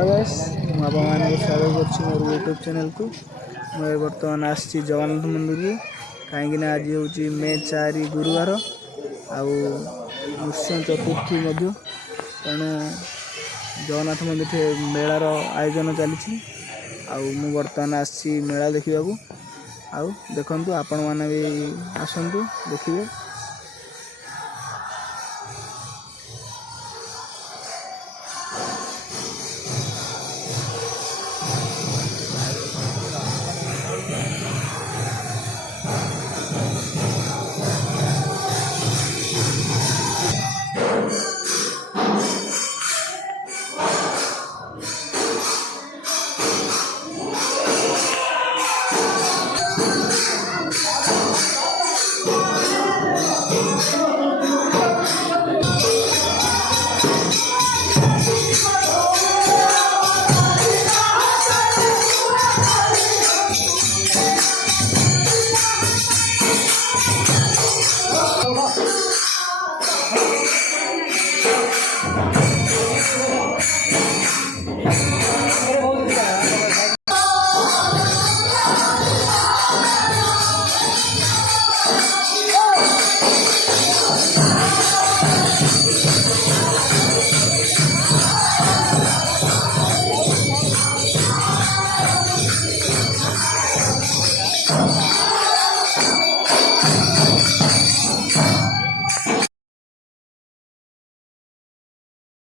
प्रवेश मुझे स्वागत कर मोर यूट्यूब चैनल को। मैं बर्तमान आसी जगन्नाथ मंदिर कहीं आज हूँ मे 4 गुरुवार आउ नृसिंह चतुर्थी तेणु जगन्नाथ मंदिर मेलार आयोजन चली बर्तमान आसी मेला देखा आउ देखु आपण मैंने भी आसतु देखिए।